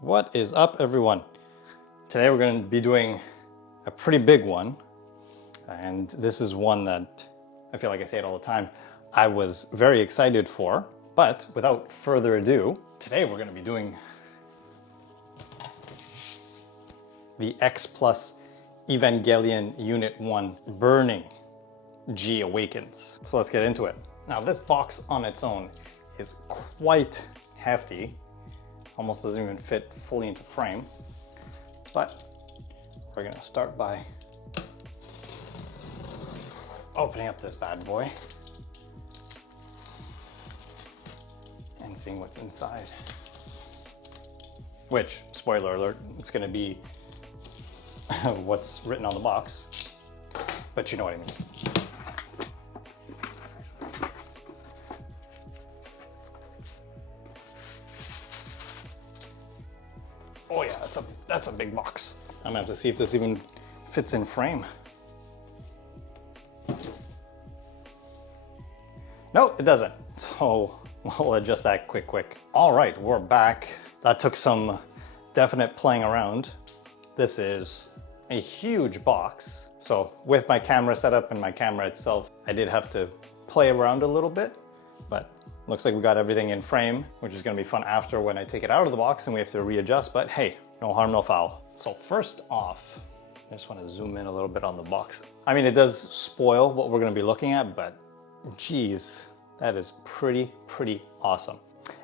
What is up, everyone? Today we're going to be doing a pretty big one, and this is one that I feel like I say it all the time. I was very excited for, but without further ado, today we're going to be doing the X Plus Evangelion Unit 1 Burning G Awakens. So let's get into it. Now this box on its own is quite hefty, almost doesn't even fit fully into frame, but we're gonna start by opening up this bad boy and seeing what's inside. Which, spoiler alert, it's gonna be what's written on the box, but you know what I mean. Oh yeah, that's a big box. I'm gonna have to see if this even fits in frame. No, it doesn't. So we'll adjust that quick. All right, we're back. That took some definite playing around. This is a huge box. So with my camera setup and my camera itself, I did have to play around a little bit, but looks like we got everything in frame, which is gonna be fun after when I take it out of the box and we have to readjust, but hey, no harm, no foul. So first off, I just wanna zoom in a little bit on the box. I mean, it does spoil what we're gonna be looking at, but geez, that is pretty awesome.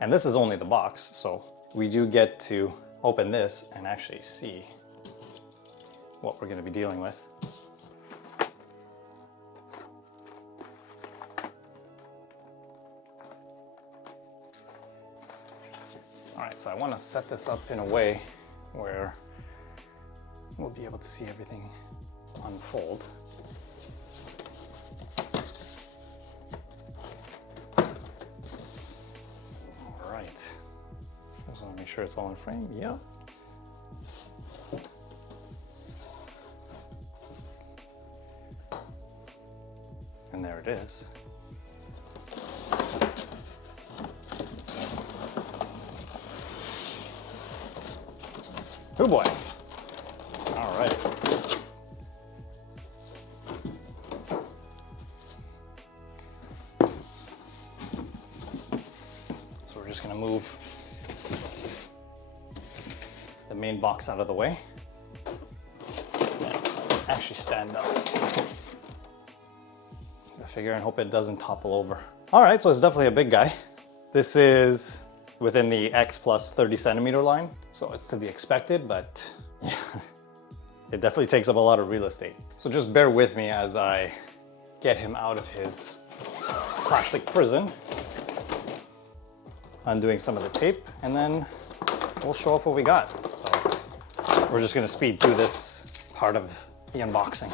And this is only the box, so we do get to open this and actually see what we're gonna be dealing with. All right, so I want to set this up in a way where we'll be able to see everything unfold. All right, just want to make sure it's all in frame. Yep. And there it is. Oh boy. All right. So we're just going to move the main box out of the way and actually stand up the figure and hope it doesn't topple over. All right, so it's definitely a big guy. This is within the X Plus 30 centimeter line, so it's to be expected, but yeah, it definitely takes up a lot of real estate. So just bear with me as I get him out of his plastic prison, undoing some of the tape, and then we'll show off what we got. So we're just gonna speed through this part of the unboxing.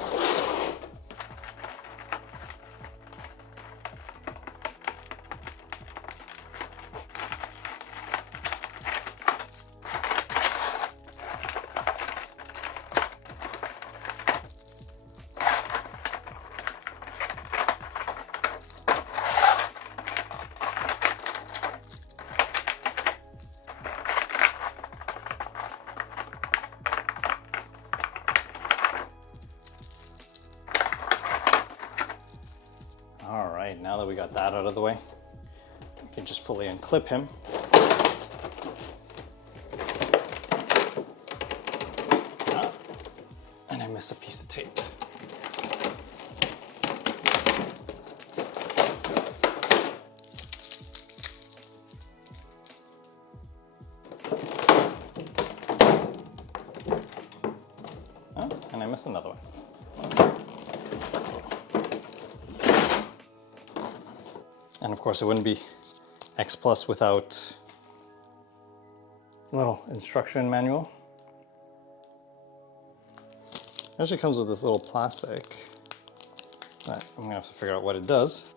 All right, now that we got that out of the way, we can just fully unclip him. Ah, and I missed a piece of tape. Oh, and I missed another one. And of course, it wouldn't be X Plus without a little instruction manual. It actually comes with this little plastic, but I'm gonna have to figure out what it does.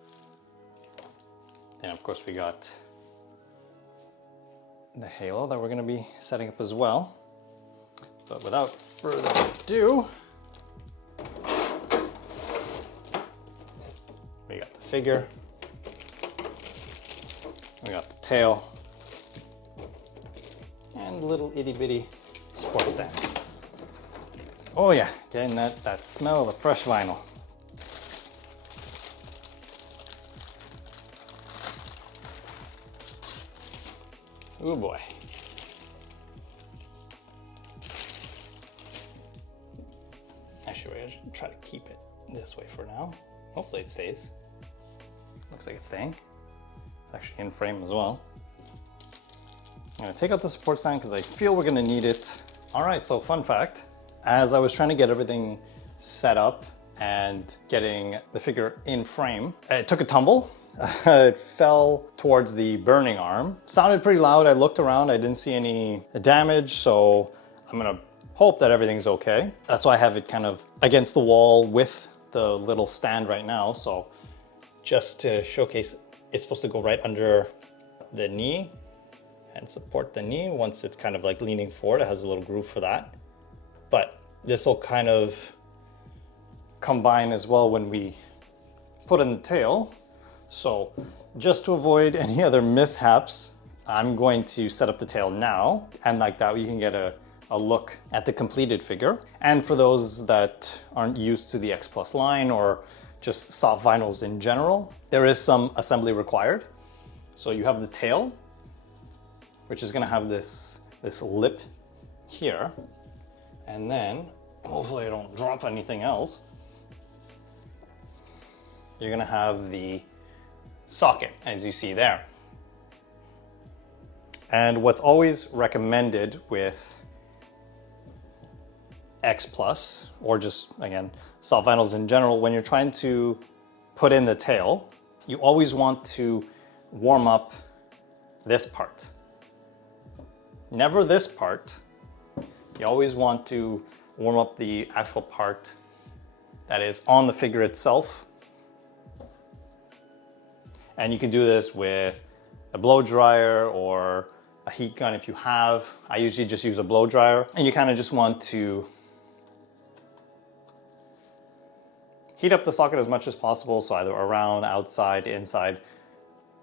And of course, we got the halo that we're gonna be setting up as well. But without further ado, we got the figure, we got the tail, and little itty bitty support stand. Oh yeah, getting that smell of the fresh vinyl. Oh boy. Actually, I should try to keep it this way for now. Hopefully it stays. Looks like it's staying. It's actually in frame as well. I'm gonna take out the support stand because I feel we're gonna need it. All right, so fun fact, as I was trying to get everything set up and getting the figure in frame, it took a tumble. It fell towards the burning arm. Sounded pretty loud. I looked around, I didn't see any damage, so I'm gonna hope that everything's okay. That's why I have it kind of against the wall with the little stand right now. So just to showcase, it's supposed to go right under the knee and support the knee. Once it's kind of like leaning forward, it has a little groove for that. But this will kind of combine as well when we put in the tail. So just to avoid any other mishaps, I'm going to set up the tail now. And like that, you can get a look at the completed figure. And for those that aren't used to the X Plus line or just soft vinyls in general, there is some assembly required. So you have the tail, which is gonna have this lip here. And then, hopefully I don't drop anything else, you're gonna have the socket, as you see there. And what's always recommended with X Plus, or just, again, soft vinyls in general, when you're trying to put in the tail, you always want to warm up this part. Never this part. You always want to warm up the actual part that is on the figure itself. And you can do this with a blow dryer or a heat gun if you have. I usually just use a blow dryer. And you kind of just want to heat up the socket as much as possible. So either around, outside, inside.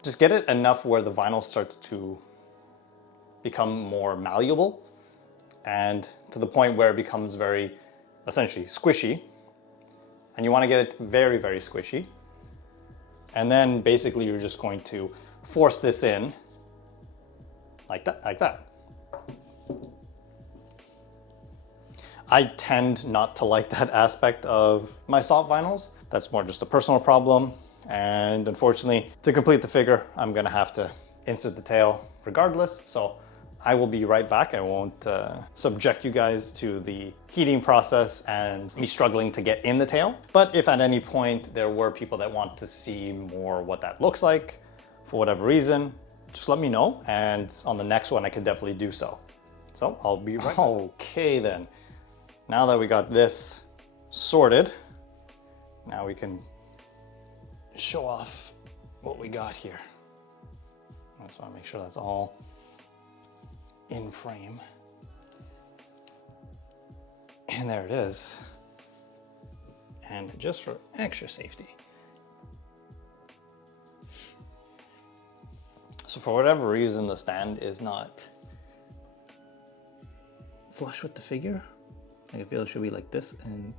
Just get it enough where the vinyl starts to become more malleable and to the point where it becomes very, essentially, squishy. And you want to get it very, very squishy. And then basically you're just going to force this in like that, like that. I tend not to like that aspect of my soft vinyls. That's more just a personal problem. And unfortunately, to complete the figure, I'm gonna have to insert the tail regardless. So I will be right back. I won't subject you guys to the heating process and me struggling to get in the tail. But if at any point there were people that want to see more what that looks like, for whatever reason, just let me know. And on the next one, I could definitely do so. So I'll be right back. Okay then. Now that we got this sorted, now we can show off what we got here. I just want to make sure that's all in frame. And there it is. And just for extra safety. So for whatever reason, the stand is not flush with the figure. I feel it should be like this and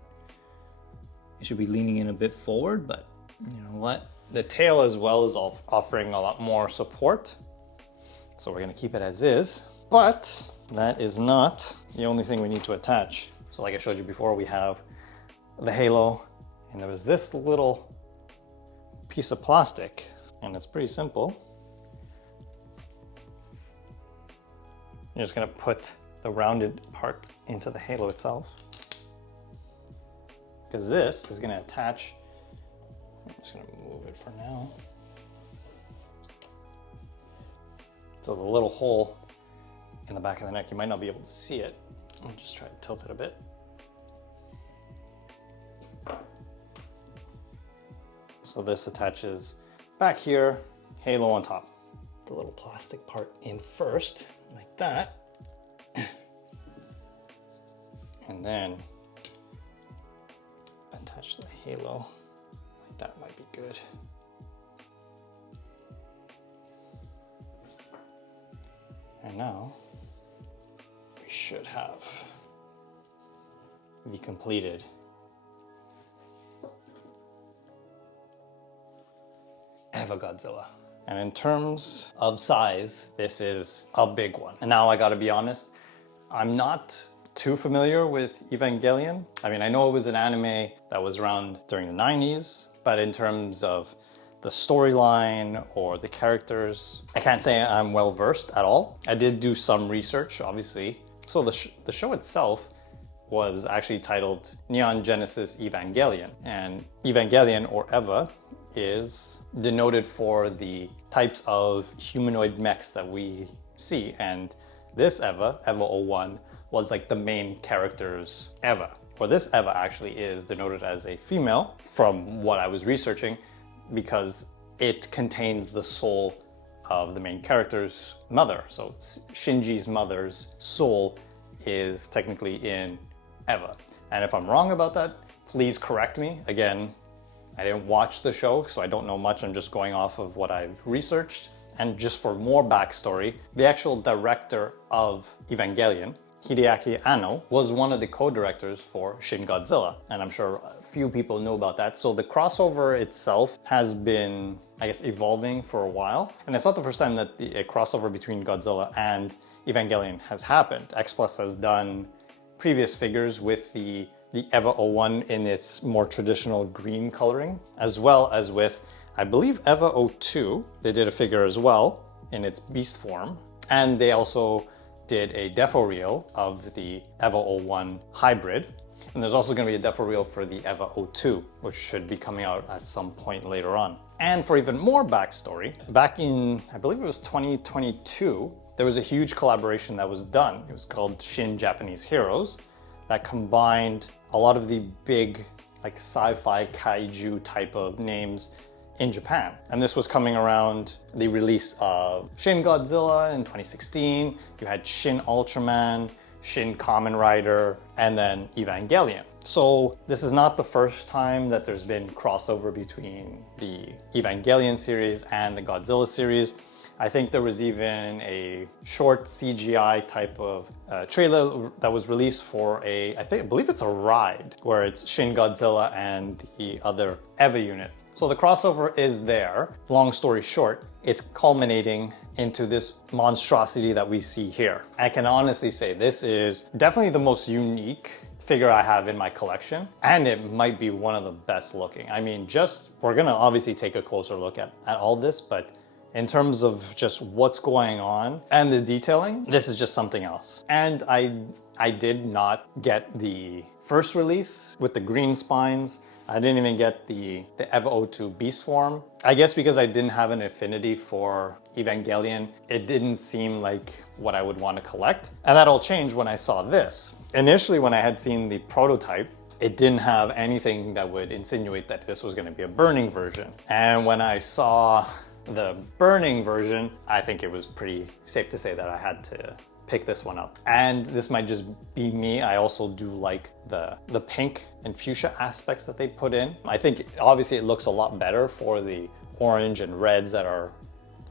it should be leaning in a bit forward, but you know what? The tail as well is offering a lot more support. So we're gonna keep it as is, but that is not the only thing we need to attach. So like I showed you before, we have the halo and there was this little piece of plastic and it's pretty simple. You're just gonna put the rounded part into the halo itself because this is gonna attach. I'm just gonna move it for now. So the little hole in the back of the neck, you might not be able to see it. I'll just try to tilt it a bit. So this attaches back here, halo on top. The little plastic part in first, like that. And then attach the halo, like that might be good. And now should have the completed Eva Godzilla. And in terms of size, this is a big one. And now I gotta be honest, I'm not too familiar with Evangelion. I mean, I know it was an anime that was around during the 90s, but in terms of the storyline or the characters, I can't say I'm well versed at all. I did do some research, obviously. So the show itself was actually titled Neon Genesis Evangelion. And Evangelion, or Eva, is denoted for the types of humanoid mechs that we see. And this Eva, Eva 01, was like the main character's Eva. Or this Eva actually is denoted as a female from what I was researching, because it contains the soul of the main character's mother. So Shinji's mother's soul is technically in Eva. And if I'm wrong about that, please correct me. Again, I didn't watch the show, so I don't know much. I'm just going off of what I've researched. And just for more backstory, the actual director of Evangelion, Hideaki Anno, was one of the co-directors for Shin Godzilla. And I'm sure a few people know about that. So the crossover itself has been, I guess, evolving for a while. And it's not the first time that a crossover between Godzilla and Evangelion has happened. X Plus has done previous figures with the Eva 01 in its more traditional green coloring, as well as with, I believe, Eva 02. They did a figure as well in its beast form. And they also did a defo reel of the Eva 01 hybrid. And there's also going to be a defo reel for the Eva 02, which should be coming out at some point later on. And for even more backstory, back in, I believe it was 2022, there was a huge collaboration that was done. It was called Shin Japanese Heroes, that combined a lot of the big, like, sci-fi kaiju type of names in Japan. And this was coming around the release of Shin Godzilla in 2016. You had Shin Ultraman, Shin Kamen Rider, and then Evangelion. So this is not the first time that there's been crossover between the Evangelion series and the Godzilla series. I think there was even a short CGI type of trailer that was released for I believe it's a ride, where it's Shin Godzilla and the other Eva units. So the crossover is there. Long story short, it's culminating into this monstrosity that we see here. I can honestly say this is definitely the most unique figure I have in my collection, and it might be one of the best looking. I mean, we're gonna obviously take a closer look at all this, but in terms of just what's going on and the detailing, this is just something else. And I did not get the first release with the green spines. I didn't even get the Eva 02 beast form. I guess because I didn't have an affinity for Evangelion, it didn't seem like what I would want to collect. And that all changed when I saw this. Initially, when I had seen the prototype, it didn't have anything that would insinuate that this was going to be a burning version. And when I saw the burning version, I think it was pretty safe to say that I had to pick this one up. And this might just be me. I also do like the pink and fuchsia aspects that they put in. I think obviously it looks a lot better for the orange and reds that are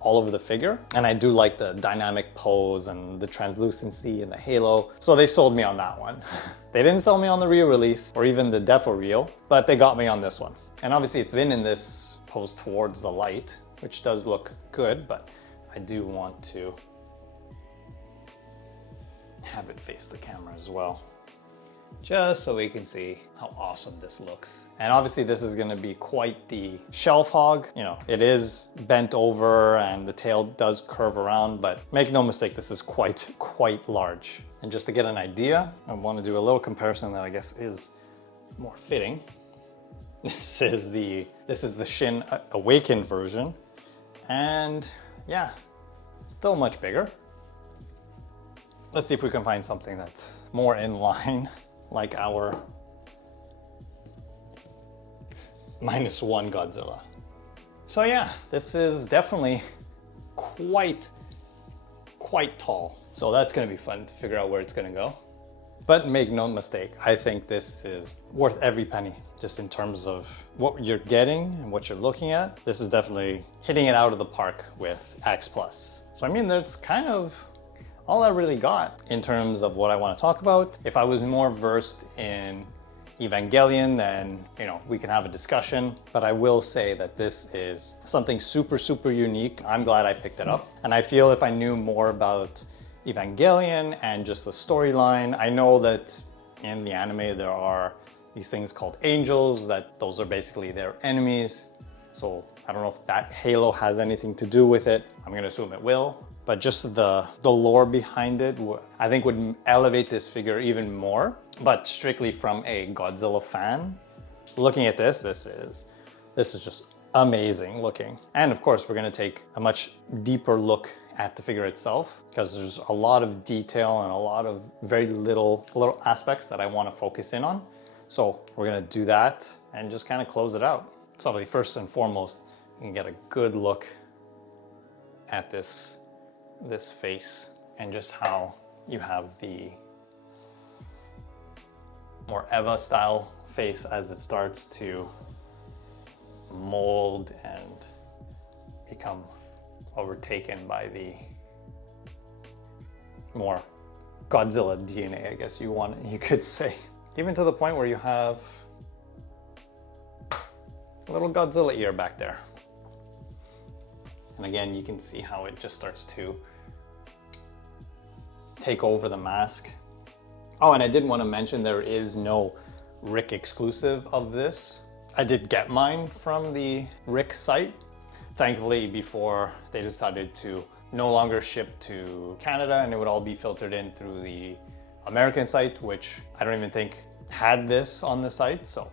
all over the figure. And I do like the dynamic pose and the translucency and the halo. So they sold me on that one. They didn't sell me on the re-release or even the defo reel, but they got me on this one. And obviously it's been in this pose towards the light, which does look good, but I do want to have it face the camera as well, just so we can see how awesome this looks. And obviously this is going to be quite the shelf hog. You know, it is bent over and the tail does curve around, but make no mistake, this is quite large. And just to get an idea, I want to do a little comparison that I guess is more fitting. This is the Shin Awakened version. And yeah, still much bigger. Let's see if we can find something that's more in line, like our -1 Godzilla. So yeah, this is definitely quite tall. So that's gonna be fun to figure out where it's gonna go. But make no mistake, I think this is worth every penny, just in terms of what you're getting and what you're looking at. This is definitely hitting it out of the park with X Plus. So I mean, that's kind of all I really got in terms of what I want to talk about. If I was more versed in Evangelion, then, we can have a discussion. But I will say that this is something super, super unique. I'm glad I picked it up. And I feel if I knew more about Evangelion and just the storyline, I know that in the anime there are these things called angels, that those are basically their enemies. So I don't know if that halo has anything to do with it. I'm gonna assume it will. But just the lore behind it, I think would elevate this figure even more. But strictly from a Godzilla fan, looking at this is just amazing looking. And of course, we're gonna take a much deeper look at the figure itself, because there's a lot of detail and a lot of very little aspects that I wanna focus in on. So we're gonna do that and just kind of close it out. So first and foremost, you can get a good look at this face and just how you have the more Eva style face as it starts to mold and become overtaken by the more Godzilla DNA, I guess you could say. Even to the point where you have a little Godzilla ear back there. And again, you can see how it just starts to take over the mask. Oh, and I did want to mention there is no Rick exclusive of this. I did get mine from the Rick site. Thankfully, before they decided to no longer ship to Canada and it would all be filtered in through the American site, which I don't even think had this on the site. So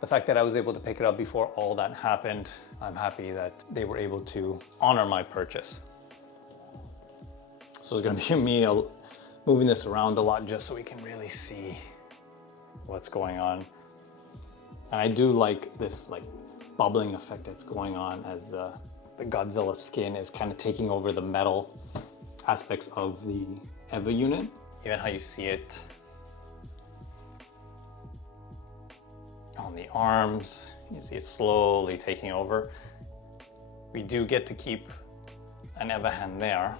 the fact that I was able to pick it up before all that happened, I'm happy that they were able to honor my purchase. So it's gonna be me moving this around a lot just so we can really see what's going on. And I do like this bubbling effect that's going on as the Godzilla skin is kind of taking over the metal aspects of the Eva unit. Even how you see it on the arms, you see it slowly taking over. We do get to keep an Eva hand there,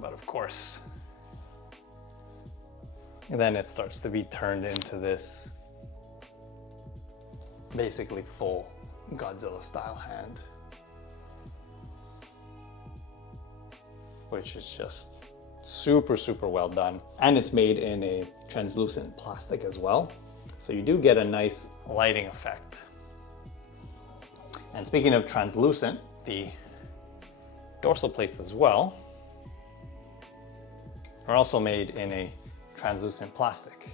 but of course, then it starts to be turned into this basically full Godzilla style hand, which is just super, super well done. And it's made in a translucent plastic as well. So you do get a nice lighting effect. And speaking of translucent, the dorsal plates as well are also made in a translucent plastic.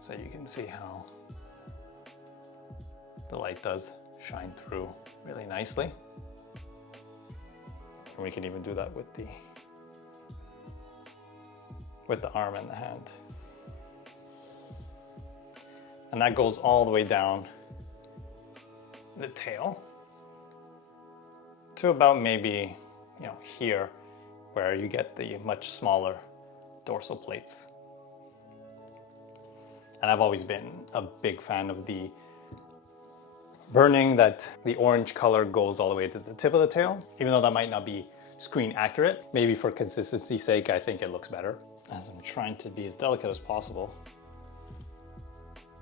So you can see how the light does shine through really nicely. And we can even do that with the arm and the hand. And that goes all the way down the tail to about maybe, here, where you get the much smaller dorsal plates. And I've always been a big fan of the burning, that the orange color goes all the way to the tip of the tail. Even though that might not be screen accurate, maybe for consistency's sake, I think it looks better. As I'm trying to be as delicate as possible,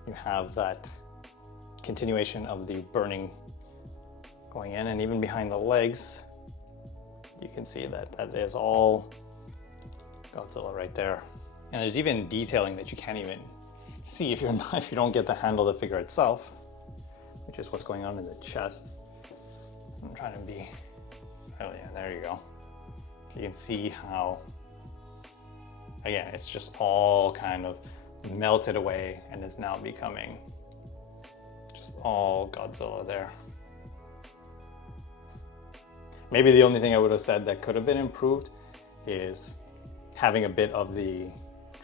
you have that continuation of the burning going in, and even behind the legs, you can see that is all Godzilla right there. And there's even detailing that you can't even see if you don't get to handle the figure itself, which is what's going on in the chest. I'm trying to be, oh yeah, there you go. You can see how, again, it's just all kind of melted away and is now becoming just all Godzilla there. Maybe the only thing I would have said that could have been improved is having a bit of the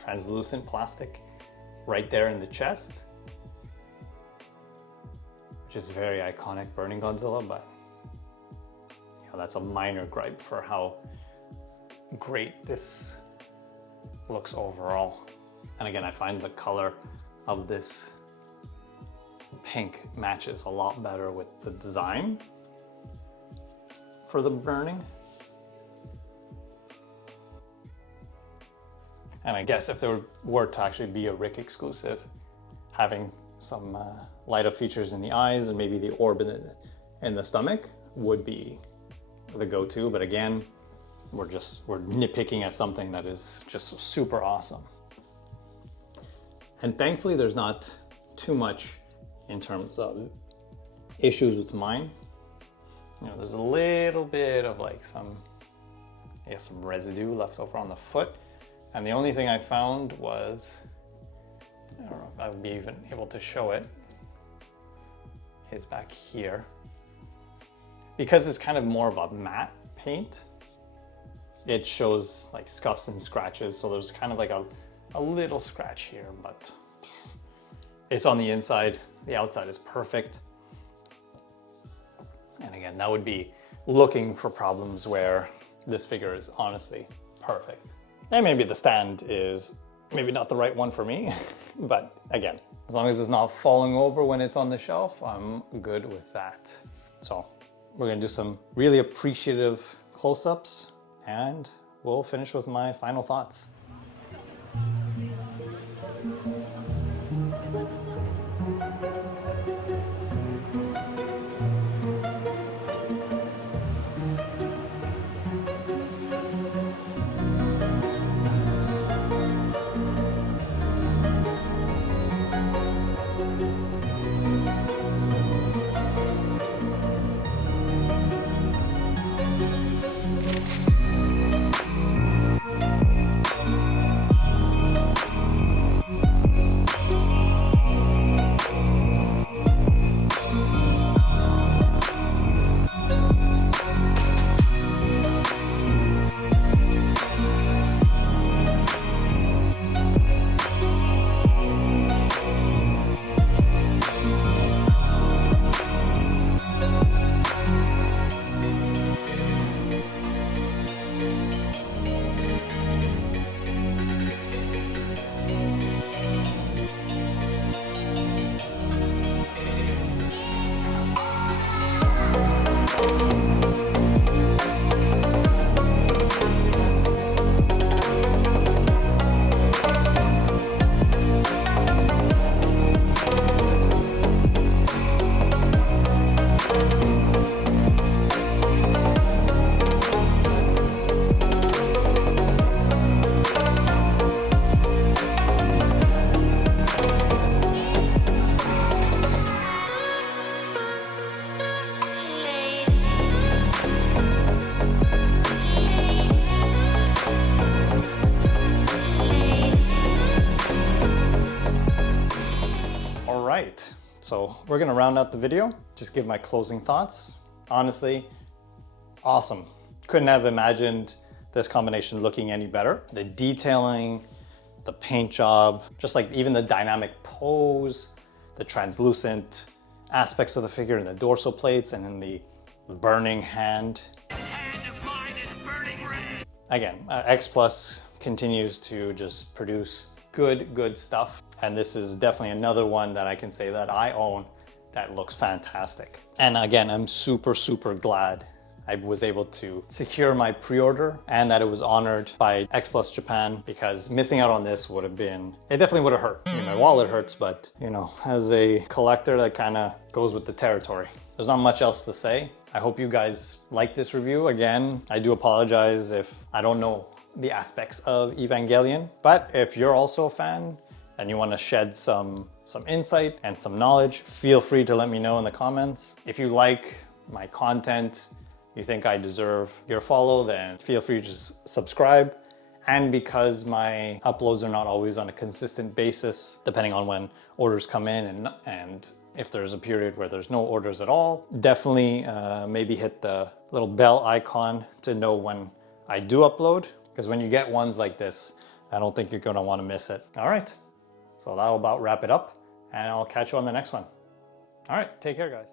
translucent plastic right there in the chest, which is very iconic Burning Godzilla, but that's a minor gripe for how great this looks overall. And again, I find the color of this pink matches a lot better with the design for the burning. And I guess if there were to actually be a Rick exclusive, having some light up features in the eyes and maybe the orb in the stomach would be the go-to. But again, we're nitpicking at something that is just super awesome. And thankfully there's not too much in terms of issues with mine. You know, there's a little bit of like some residue left over on the foot. And the only thing I found was, I don't know if I would be even able to show it, is back here. Because it's kind of more of a matte paint, it shows like scuffs and scratches. So there's kind of like a little scratch here, but it's on the inside. The outside is perfect. And again, that would be looking for problems where this figure is honestly perfect. And maybe the stand is maybe not the right one for me, but again, as long as it's not falling over when it's on the shelf, I'm good with that. So we're gonna do some really appreciative close-ups and we'll finish with my final thoughts. So we're gonna round out the video, just give my closing thoughts. Honestly, awesome. Couldn't have imagined this combination looking any better. The detailing, the paint job, just like even the dynamic pose, the translucent aspects of the figure in the dorsal plates and in the burning hand. Hand of mine is burning red. Again, X Plus continues to just produce good stuff. And this is definitely another one that I can say that I own that looks fantastic. And again, I'm super glad I was able to secure my pre-order and that it was honored by X Plus Japan, because missing out on this would have been, it definitely would have hurt. I mean, my wallet hurts, but you know, as a collector, that kind of goes with the territory. There's not much else to say. I hope you guys like this review. Again, I do apologize if I don't know the aspects of Evangelion, but if you're also a fan and you want to shed some insight and some knowledge, feel free to let me know in the comments. If you like my content, you think I deserve your follow, then feel free to just subscribe. And because my uploads are not always on a consistent basis, depending on when orders come in and if there's a period where there's no orders at all, definitely maybe hit the little bell icon to know when I do upload. Because when you get ones like this, I don't think you're gonna wanna miss it. All right, so that'll about wrap it up and I'll catch you on the next one. All right, take care guys.